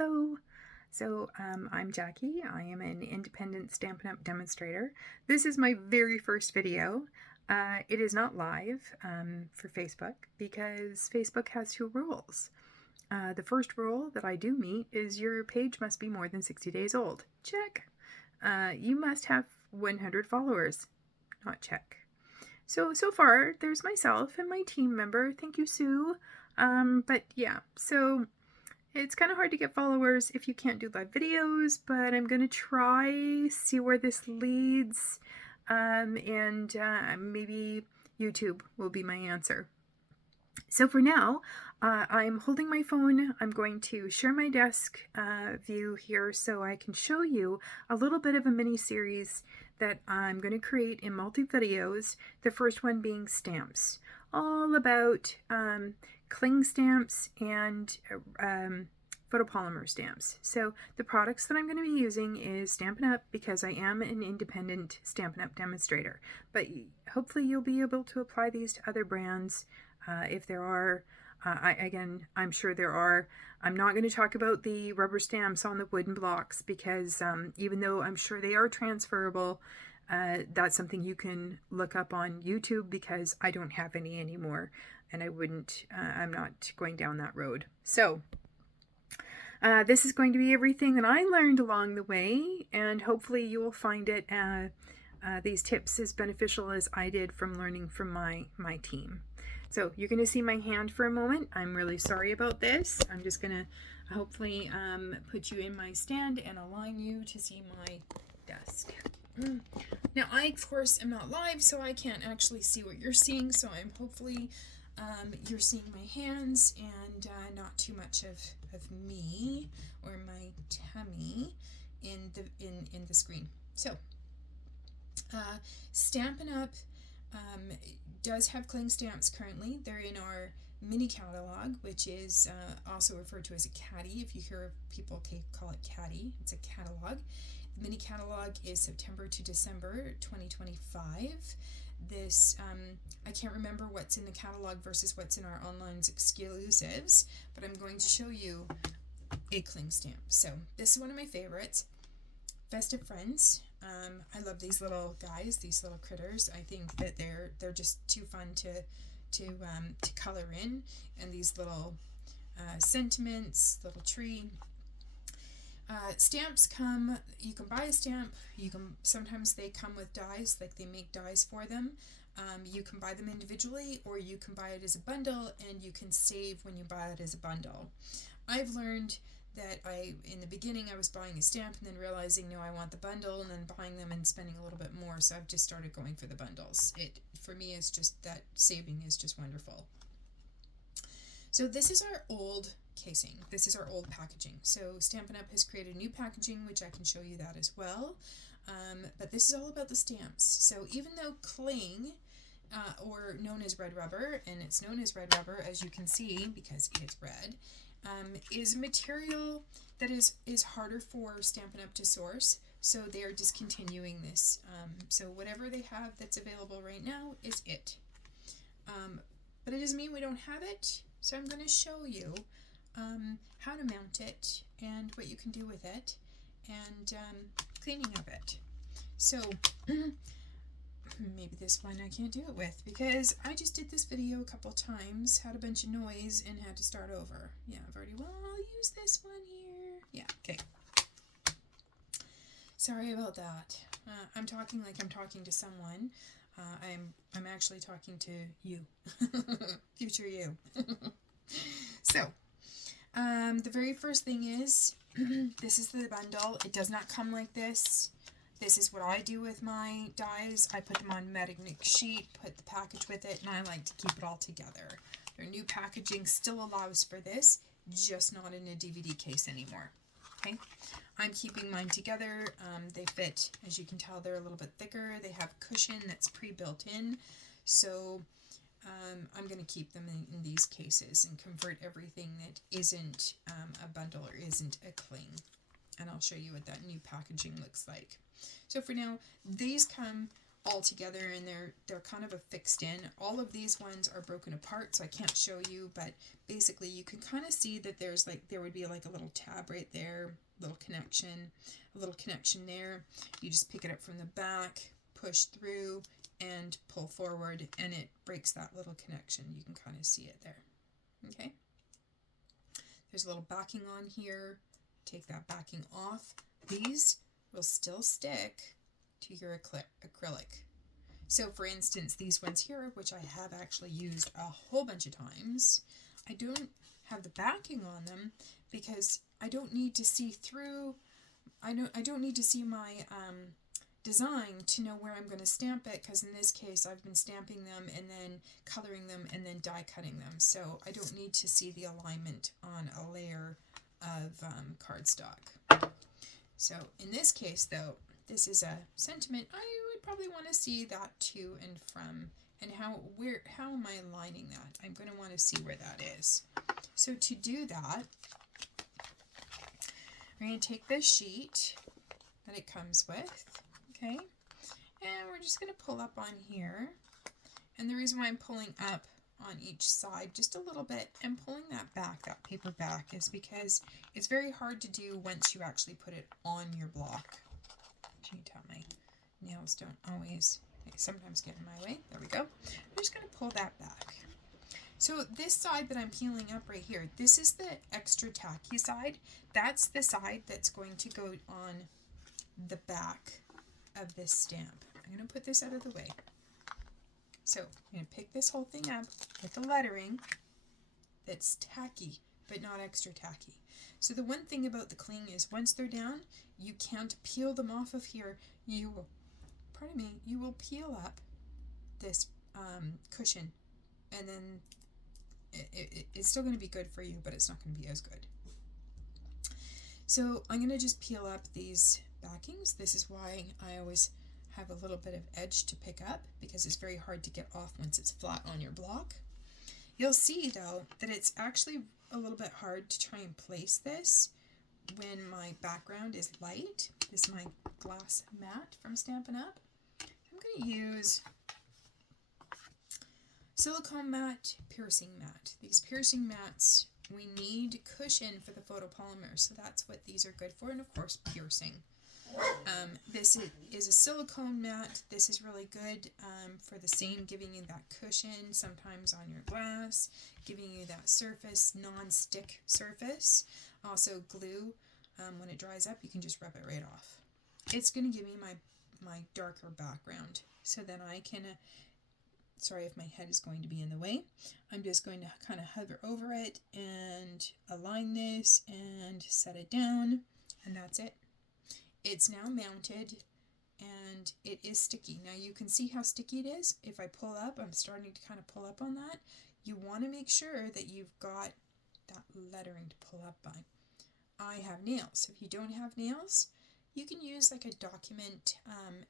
Hello. I'm Jackie. I am an independent Stampin' Up! Demonstrator. This is my very first video. It is not live for Facebook because Facebook has two rules. The first rule that I do meet is your page must be more than 60 days old. Check. You must have 100 followers. Not check. So far, there's myself and my team member. Thank you, Sue. But yeah, so it's kind of hard to get followers if you can't do live videos, but I'm going to try, see where this leads, and maybe YouTube will be my answer. So for now, I'm holding my phone. I'm going to share my desk view here so I can show you a little bit of a mini series that I'm going to create in multi-videos, the first one being stamps, all about cling stamps and photopolymer stamps. So the products that I'm going to be using is Stampin' Up! Because I am an independent Stampin' Up! Demonstrator. But hopefully you'll be able to apply these to other brands if there are. I'm sure there are. I'm not going to talk about the rubber stamps on the wooden blocks because even though I'm sure they are transferable, that's something you can look up on YouTube because I don't have any anymore. And I'm not going down that road. So this is going to be everything that I learned along the way, and hopefully you will find it these tips as beneficial as I did from learning from my team. So you're going to see my hand for a moment. I'm really sorry about this. I'm just going to hopefully put you in my stand and align you to see my desk. Now I of course am not live, so I can't actually see what you're seeing, so I'm hopefully you're seeing my hands and not too much of me or my tummy in the screen. So Stampin' Up! Does have cling stamps currently. They're in our mini catalog, which is also referred to as a caddy. If you hear people call it caddy, it's a catalog. The mini catalog is September to December 2025. This I can't remember what's in the catalog versus what's in our online exclusives, but I'm going to show you a cling stamp. So this is one of my favorites, Festive Friends. I love these little guys, these little critters. I think that they're just too fun to color in, and these little sentiments, little tree. Stamps come, you can buy a stamp, sometimes they come with dies, like they make dies for them. You can buy them individually, or you can buy it as a bundle, and you can save when you buy it as a bundle. I've learned that in the beginning I was buying a stamp and then realizing, no, I want the bundle, and then buying them and spending a little bit more, so I've just started going for the bundles. For me, is just that saving is just wonderful. So this is our old casing. This is our old packaging. So Stampin' Up! Has created new packaging, which I can show you that as well. But this is all about the stamps. So even though cling, or known as red rubber, and it's known as red rubber as you can see because it's red, is a material that is harder for Stampin' Up! To source. So they are discontinuing this. So whatever they have that's available right now is it. But it doesn't mean we don't have it. So I'm going to show you how to mount it and what you can do with it, and cleaning of it. So maybe this one I can't do it with because I just did this video a couple times, had a bunch of noise, and had to start over. Yeah, I'll use this one here. Yeah, okay. Sorry about that. I'm talking like I'm talking to someone. I'm actually talking to you, future you. So, the very first thing is, this is the bundle. It does not come like this. This is what I do with my dies. I put them on magnetic sheet, put the package with it, and I like to keep it all together. Their new packaging still allows for this, just not in a DVD case anymore. Okay, I'm keeping mine together. They fit, as you can tell, they're a little bit thicker. They have cushion that's pre-built in, so I'm going to keep them in these cases and convert everything that isn't a bundle or isn't a cling. And I'll show you what that new packaging looks like. So for now, these come all together, and they're kind of affixed in. All of these ones are broken apart, so I can't show you, but basically you can kind of see that there would be like a little tab right there, a little connection there. You just pick it up from the back, push through, and pull forward, and it breaks that little connection. You can kind of see it there. Okay. There's a little backing on here. Take that backing off. These will still stick to your acrylic. So for instance, these ones here, which I have actually used a whole bunch of times, I don't have the backing on them because I don't need to see through, I don't need to see my design to know where I'm going to stamp it, because in this case I've been stamping them and then coloring them and then die cutting them, so I don't need to see the alignment on a layer of cardstock. So in this case though, this is a sentiment. I would probably want to see that to and from, and how am I aligning that? I'm going to want to see where that is. So to do that, we're going to take this sheet that it comes with, okay, and we're just going to pull up on here. And the reason why I'm pulling up on each side just a little bit and pulling that back, that paper back, is because it's very hard to do once you actually put it on your block. Can you tell my nails don't always, they sometimes get in my way. There we go. I'm just going to pull that back. So this side that I'm peeling up right here, this is the extra tacky side. That's the side that's going to go on the back of this stamp. I'm going to put this out of the way. So I'm going to pick this whole thing up with the lettering that's tacky, but not extra tacky. So the one thing about the cling is once they're down, you can't peel them off of here. You will, pardon me, you will peel up this cushion, and then it's still going to be good for you, but it's not going to be as good. So I'm going to just peel up these backings. This is why I always have a little bit of edge to pick up, because it's very hard to get off once it's flat on your block. You'll see though that it's actually a little bit hard to try and place this when my background is light. This is my glass mat from Stampin' Up. I'm going to use silicone mat, piercing mat. These piercing mats, we need cushion for the photopolymer, so that's what these are good for, and of course piercing. This is a silicone mat. This is really good for the same, giving you that cushion sometimes on your glass, giving you that surface, non-stick surface. Also glue, when it dries up, you can just rub it right off. It's going to give me my darker background, so then I can, sorry if my head is going to be in the way, I'm just going to kind of hover over it and align this and set it down, and that's it. It's now mounted, and it is sticky. Now you can see how sticky it is. If I pull up, I'm starting to kind of pull up on that. You want to make sure that you've got that lettering to pull up by. I have nails. If you don't have nails, you can use like a document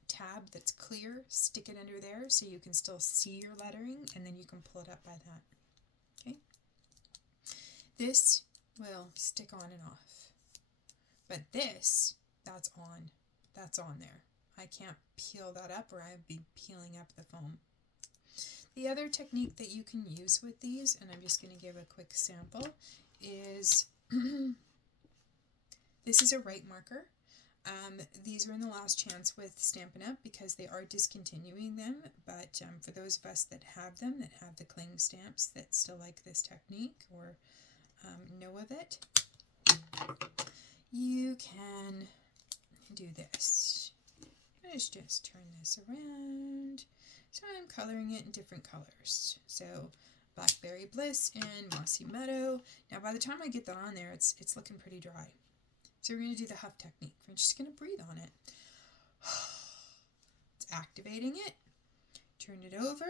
tab that's clear, stick it under there so you can still see your lettering, and then you can pull it up by that. Okay. This will stick on and off. But this, that's on there. I can't peel that up, or I'd be peeling up the foam. The other technique that you can use with these, and I'm just going to give a quick sample, is this is a right marker. These are in the last chance with Stampin' Up! Because they are discontinuing them, but for those of us that have them, that have the cling stamps, that still like this technique or know of it, you can do this. Let's just turn this around. So I'm coloring it in different colors. So Blackberry Bliss and Mossy Meadow. Now by the time I get that on there, it's looking pretty dry. So we're going to do the huff technique. We're just going to breathe on it. It's activating it. Turn it over.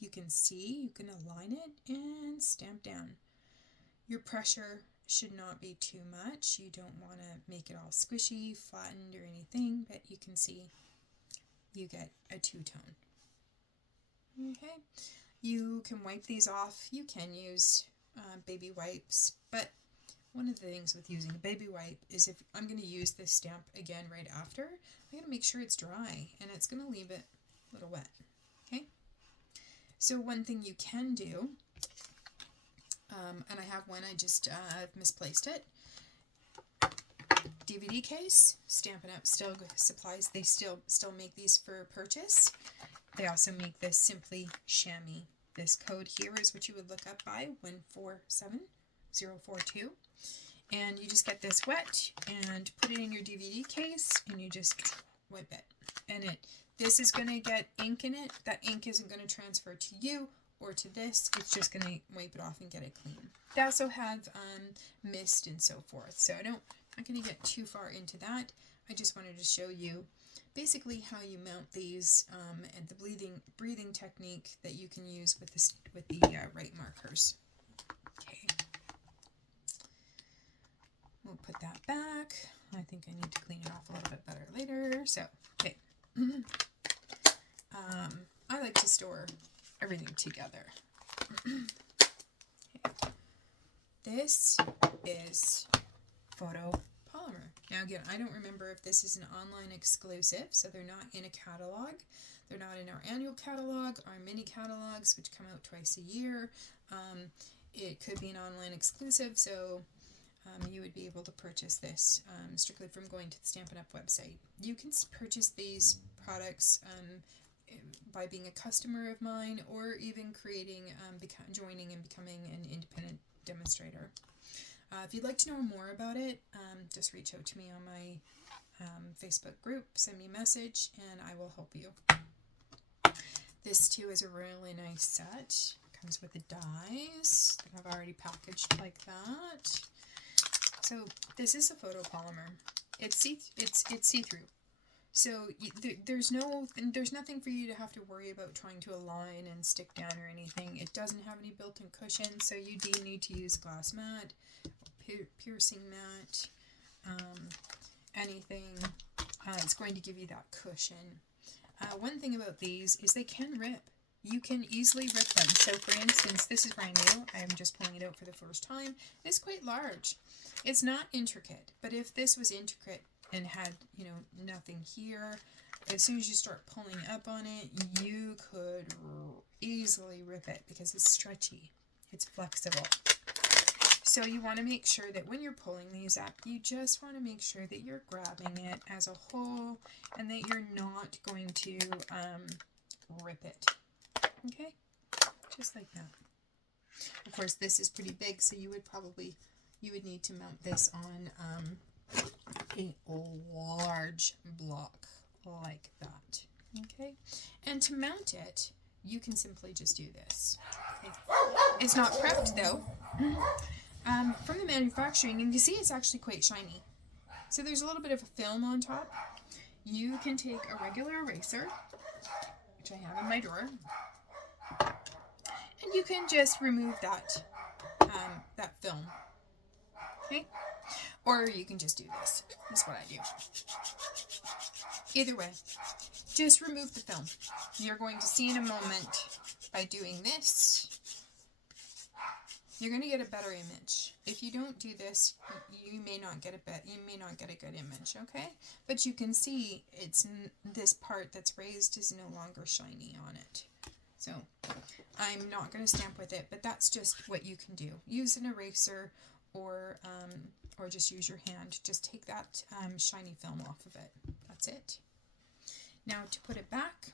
You can see, you can align it and stamp down. Your pressure should not be too much. You don't want to make it all squishy, flattened, or anything, but you can see you get a two-tone. Okay, you can wipe these off. You can use baby wipes, but one of the things with using a baby wipe is if I'm going to use this stamp again right after, I'm going to make sure it's dry, and it's going to leave it little wet. Okay. So one thing you can do, and I have one, I just misplaced it. DVD case, Stampin' Up! Still supplies, they still make these for purchase. They also make this Simply Chamois. This code here is what you would look up by, 147042. And you just get this wet and put it in your DVD case and you just wipe it. And this is going to get ink in it. That ink isn't going to transfer to you or to this. It's just going to wipe it off and get it clean. They also have mist and so forth. So I'm not going to get too far into that. I just wanted to show you basically how you mount these and the breathing technique that you can use with the right markers. Okay, we'll put that back. I think I need to clean it off a little bit better later. So, okay. I like to store everything together. Okay. This is Photopolymer. Now again, I don't remember if this is an online exclusive, so they're not in a catalog. They're not in our annual catalog, our mini catalogs, which come out twice a year. It could be an online exclusive, so you would be able to purchase this strictly from going to the Stampin' Up! Website. You can purchase these products by being a customer of mine, or even joining and becoming an independent demonstrator. If you'd like to know more about it, just reach out to me on my Facebook group, send me a message, and I will help you. This too is a really nice set. Comes with the dies that I've already packaged like that. So this is a photopolymer. It's see-through. So there's nothing for you to have to worry about trying to align and stick down or anything. It doesn't have any built-in cushion, so you do need to use glass mat, piercing mat, anything. It's going to give you that cushion. One thing about these is they can rip. You can easily rip them. So for instance, this is brand new. I'm just pulling it out for the first time. It's quite large. It's not intricate, but if this was intricate and had, nothing here, as soon as you start pulling up on it, you could easily rip it because it's stretchy. It's flexible. So you want to make sure that when you're pulling these up, you just want to make sure that you're grabbing it as a whole and that you're not going to rip it. Okay? Just like that. Of course, this is pretty big, so you would need to mount this on a large block like that. Okay? And to mount it, you can simply just do this. Okay? It's not prepped though. From the manufacturing, and you see it's actually quite shiny. So there's a little bit of a film on top. You can take a regular eraser, which I have in my drawer, and you can just remove that film. Okay? Or you can just do this. That's what I do. Either way, just remove the film. You're going to see in a moment by doing this, you're going to get a better image. If you don't do this, you may not get a good image, okay? But you can see this part that's raised is no longer shiny on it. So I'm not going to stamp with it, but that's just what you can do. Use an eraser or just use your hand. Just take that shiny film off of it. That's it. Now to put it back,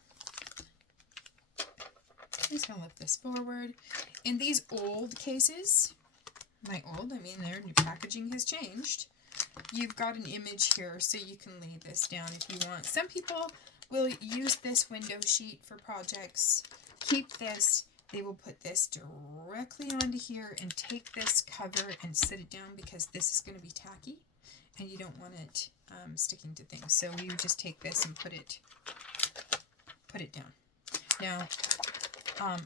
I'm just going to lift this forward. In these old cases, their packaging has changed. You've got an image here, so you can lay this down if you want. Some people will use this window sheet for projects. Keep this. They will put this directly onto here and take this cover and sit it down because this is going to be tacky and you don't want it sticking to things. So you just take this and put it down. Now,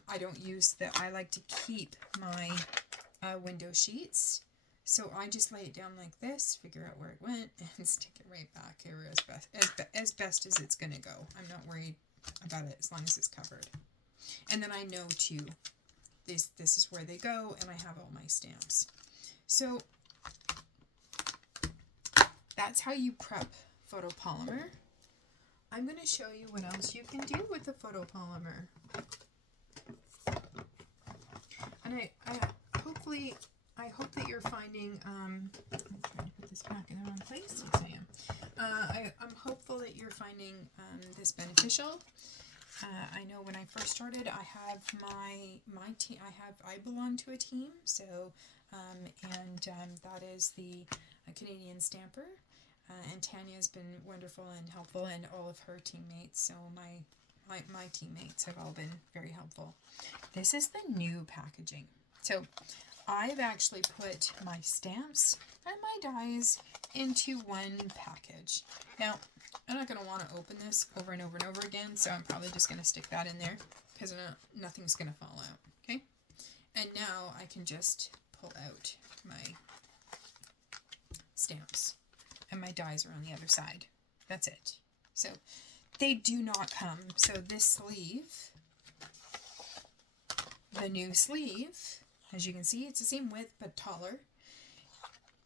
I don't use I like to keep my window sheets. So I just lay it down like this, figure out where it went, and stick it right back here as best as it's going to go. I'm not worried about it as long as it's covered. And then I know too, this is where they go, and I have all my stamps. So that's how you prep photopolymer. I'm going to show you what else you can do with the photopolymer. And I hope that you're finding, I'm trying to put this back in the wrong place. Yes, I am. I'm hopeful that you're finding this beneficial. I know when I first started, I have my team. I belong to a team, so that is the Canadian Stamper, and Tanya has been wonderful and helpful, and all of her teammates. So my teammates have all been very helpful. This is the new packaging. So I've actually put my stamps and my dies into one package. Now, I'm not going to want to open this over and over and over again, so I'm probably just going to stick that in there because nothing's going to fall out, okay? And now I can just pull out my stamps, and my dies are on the other side. That's it. So they do not come. So this sleeve, the new sleeve, as you can see, it's the same width but taller,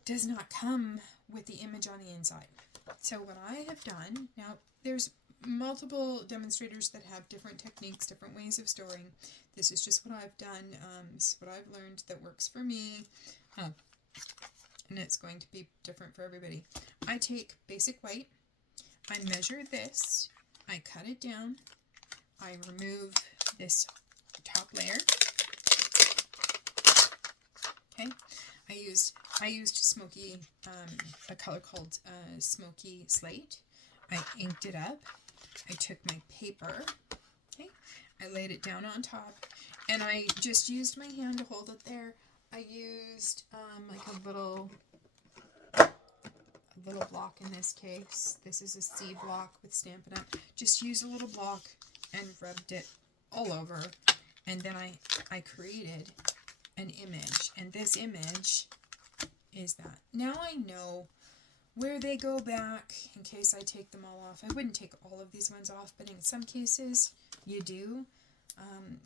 does not come with the image on the inside. So what I have done, now there's multiple demonstrators that have different techniques, different ways of storing. This is just what I've done. This is what I've learned that works for me. And it's going to be different for everybody. I take basic white, I measure this, I cut it down, I remove this top layer. Okay, I used smoky, a color called Smoky Slate. I inked it up. I took my paper, okay, I laid it down on top, and I just used my hand to hold it there. I used like a little block in this case. This is a C block with Stampin' Up. Just use a little block and rubbed it all over, and then I created an image, and this image is that. Now I know where they go back in case I take them all off. I wouldn't take all of these ones off, but in some cases you do.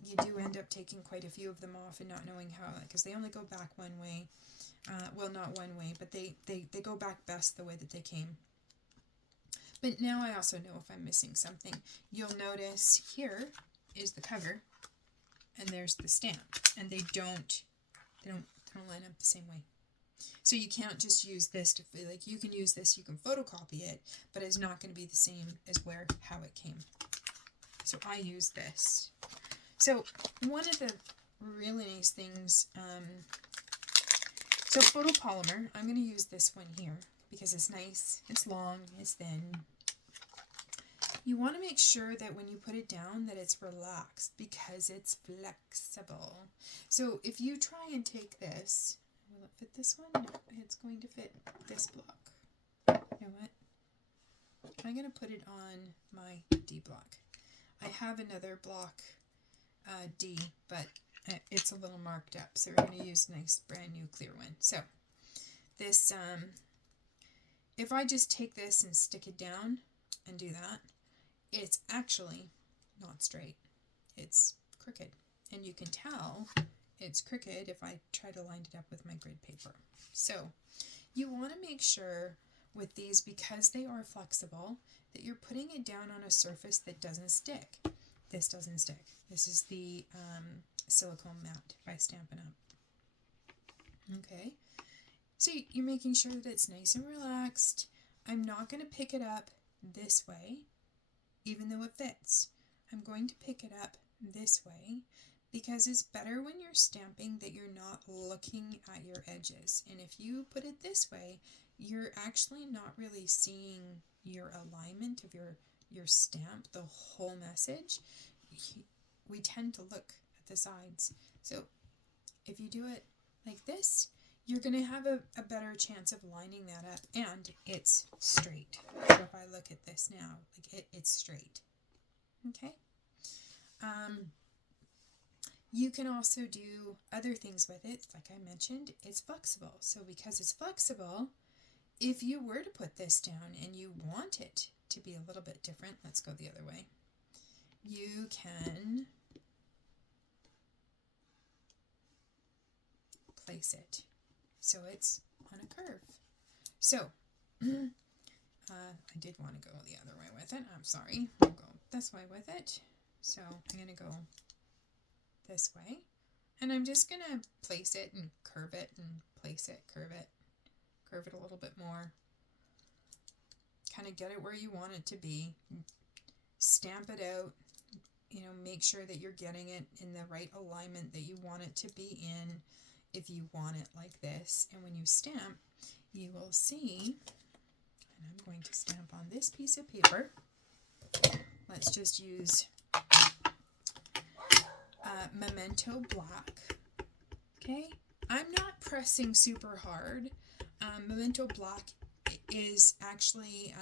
You do end up taking quite a few of them off and not knowing how, because they only go back one way. Well, not one way, but they go back best the way that they came. But now I also know if I'm missing something. You'll notice here is the cover, and there's the stamp, and they don't line up the same way. So you can't just use this to, like, you can use this, you can photocopy it, but it's not going to be the same as how it came. So I use this. So one of the really nice things, so photopolymer, I'm going to use this one here because it's nice, it's long, it's thin. You want to make sure that when you put it down that it's relaxed because it's flexible. So if you try and take this, will it fit this one? No, it's going to fit this block. You know what? I'm going to put it on my D block. I have another block D, but it's a little marked up, so we're going to use a nice brand new clear one. So this, if I just take this and stick it down and do that, it's actually not straight. It's crooked, and you can tell it's crooked if I try to line it up with my grid paper. So you want to make sure with these, because they are flexible, that you're putting it down on a surface that doesn't stick. This doesn't stick. This is the silicone matte by Stampin' Up. Okay, so you're making sure that it's nice and relaxed. I'm not going to pick it up this way, even though it fits. I'm going to pick it up this way because it's better when you're stamping that you're not looking at your edges. And if you put it this way, you're actually not really seeing your alignment of your stamp, the whole message. We tend to look at the sides. So if you do it like this, you're going to have a better chance of lining that up, and it's straight. So if I look at this now, like it's straight. Okay. You can also do other things with it. Like I mentioned, it's flexible. So because it's flexible, if you were to put this down and you want it to be a little bit different, let's go the other way. You can place it so it's on a curve. So I did want to go the other way with it. I'm sorry. I'll go this way with it. So I'm going to go this way. And I'm just going to place it and curve it and place it, curve it a little bit more. Kind of get it where you want it to be. Stamp it out. You know, make sure that you're getting it in the right alignment that you want it to be in if you want it like this. And when you stamp, you will see, and I'm going to stamp on this piece of paper. Let's just use Memento Black. Okay, I'm not pressing super hard. Memento Black is actually,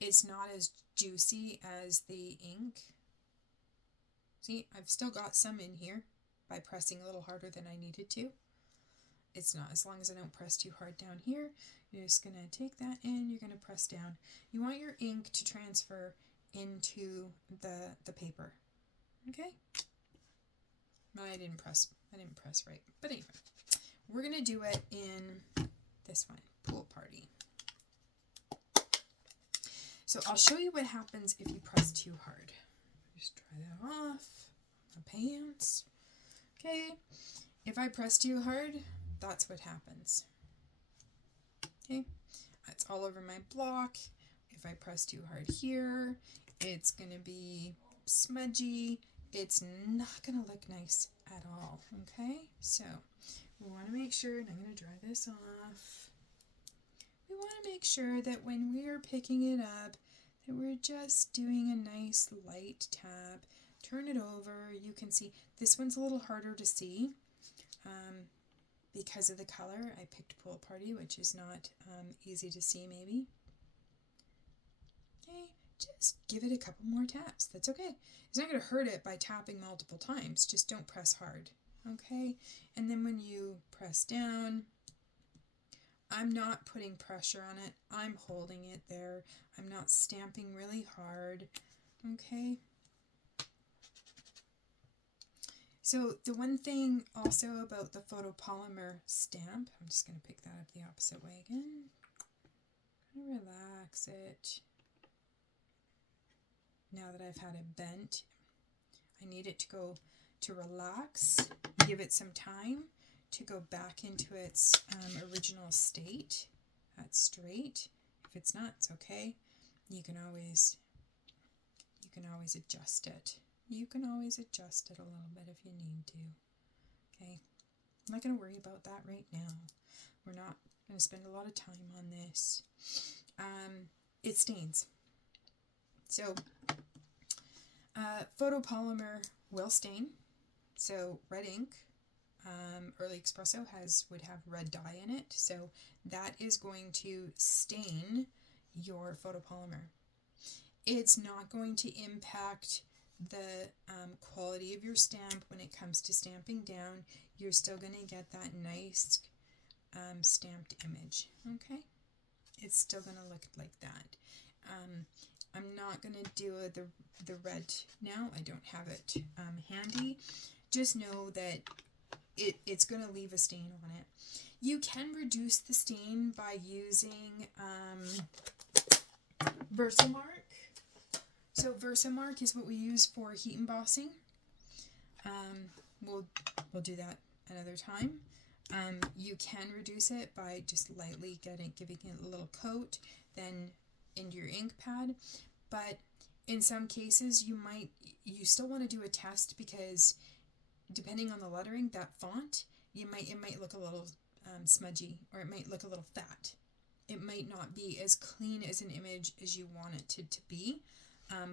it's not as juicy as the ink. See, I've still got some in here by pressing a little harder than I needed to. It's not, as long as I don't press too hard down here, you're just going to take that in, you're going to press down. You want your ink to transfer into the paper. Okay? I didn't press right. But anyway, we're going to do it in this one, Pool Party. So I'll show you what happens if you press too hard. Just dry that off my pants. Okay, if I press too hard, that's what happens. Okay, it's all over my block. If I press too hard here, it's going to be smudgy. It's not going to look nice at all. Okay, so we want to make sure, and I'm going to dry this off. We want to make sure that when we are picking it up, that we're just doing a nice light tap. Turn it over. You can see this one's a little harder to see because of the color. I picked Pool Party, which is not easy to see maybe. Okay, just give it a couple more taps. That's okay. It's not going to hurt it by tapping multiple times. Just don't press hard. Okay, and then when you press down, I'm not putting pressure on it. I'm holding it there. I'm not stamping really hard. Okay. So the one thing also about the photopolymer stamp, I'm just going to pick that up the opposite way again. I'm going to relax it. Now that I've had it bent, I need it to relax, give it some time to go back into its original state. That's straight. If it's not, it's okay. You can always adjust it. You can always adjust it a little bit if you need to. Okay, I'm not going to worry about that right now. We're not going to spend a lot of time on this. It stains. So photopolymer will stain. So red ink, Early Espresso would have red dye in it, so that is going to stain your photopolymer. It's not going to impact the quality of your stamp when it comes to stamping down. You're still going to get that nice stamped image. Okay, it's still going to look like that. I'm not going to do the red now. I don't have it handy. Just know that it's going to leave a stain on it. You can reduce the stain by using Versamark. So Versamark is what we use for heat embossing. We'll do that another time. You can reduce it by just lightly giving it a little coat, then into your ink pad. But in some cases, you still want to do a test, because depending on the lettering, that font, it might look a little smudgy, or it might look a little fat. It might not be as clean as an image as you want it to be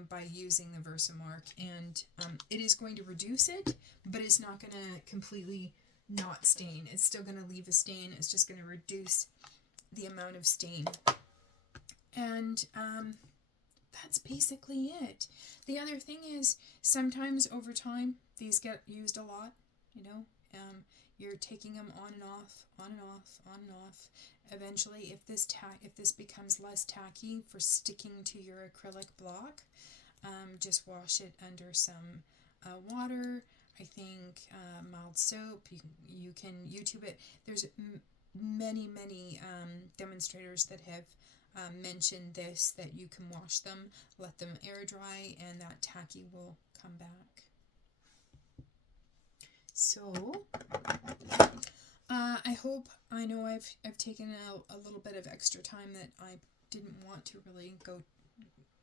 by using the Versamark, and it is going to reduce it, but it's not going to completely not stain. It's still going to leave a stain. It's just going to reduce the amount of stain. And that's basically it. The other thing is, sometimes over time, these get used a lot, you know. You're taking them on and off, on and off, on and off. Eventually, if this becomes less tacky for sticking to your acrylic block, just wash it under some water. I think mild soap. You can YouTube it. There's many demonstrators that have mentioned this, that you can wash them, let them air dry, and that tacky will come back. So I know I've taken a little bit of extra time that I didn't want to really go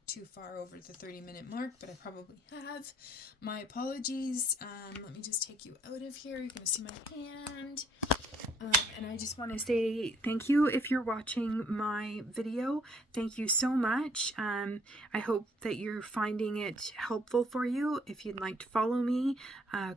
too far over the 30-minute mark, but I probably have. My apologies. Let me just take you out of here. You're going to see my hand. And I just want to say thank you if you're watching my video. Thank you so much. I hope that you're finding it helpful for you. If you'd like to follow me,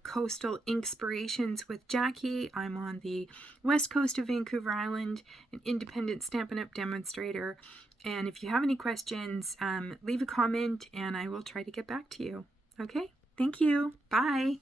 Coastal Inkspirations with Jackie. I'm on the west coast of Vancouver Island, an independent Stampin' Up! Demonstrator. And if you have any questions, leave a comment and I will try to get back to you. Okay? Thank you. Bye.